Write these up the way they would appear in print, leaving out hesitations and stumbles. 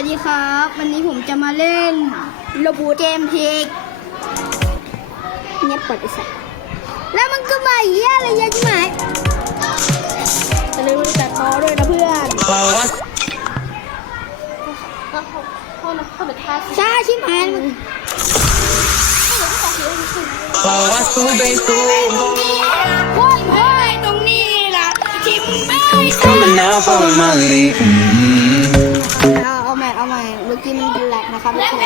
สวัสดีครับวันนี้ผมจะมาเล่นโรบูเกมเพกเนี่ยเปิดไอ้สัสแล้วมันก็มาเหี้ยอะไรเยอะจังไหมจะลืมตัดต่อด้วยนะเพื่อนช้าชิบหายมันโอ้ยตรงนี้ล่ะชิมไม่เอาใหม่เมื่อกี้มันแหลกนะครับทุกคน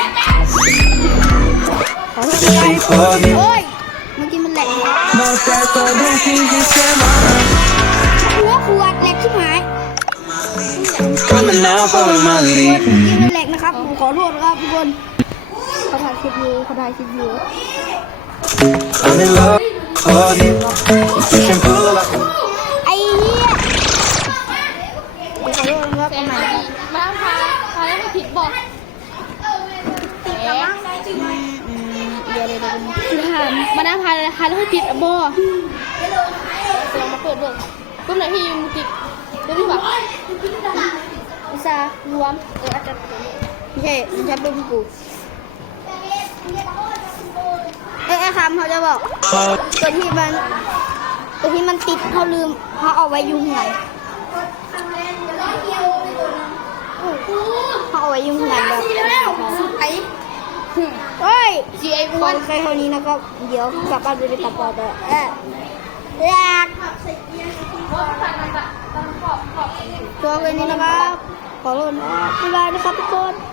ขอโทษด้วยโอ้ยเมื่อกี้มันแหลกหัวขวดแหลกชิบหายเมื่อกี้มันแหลกนะครับผมขอโทษครับทุกคนเขาถ่ายคลิปอยู่ไอ้เหี้ยขอโทษครับเอาใหม่ครับมาพาแล้วไม่ผิดบอกเดี๋ยวมาน้าพาแล้วไม่ผิดบ่ลองมาเปิดดูก็ไหนที่มูติเดี๋ยวพี่บอกอุตส่าห์รวมอาจจะไม่ใช่มันใช้เป็นกูไอ้คำเขาจะบอกตัวที่มันติดเขาลืมเขาเอาไว้ยุ่งไงเขาเอาไว้ยุ่งไงแบบเฮ้ยคนใครเท่านี้นะครับเดี๋ยวกลับบ้านไปตัดต่อต่ออยากตัวเลยนี้นะครับขอโทษนะบ๊ายบายนะครับทุกคน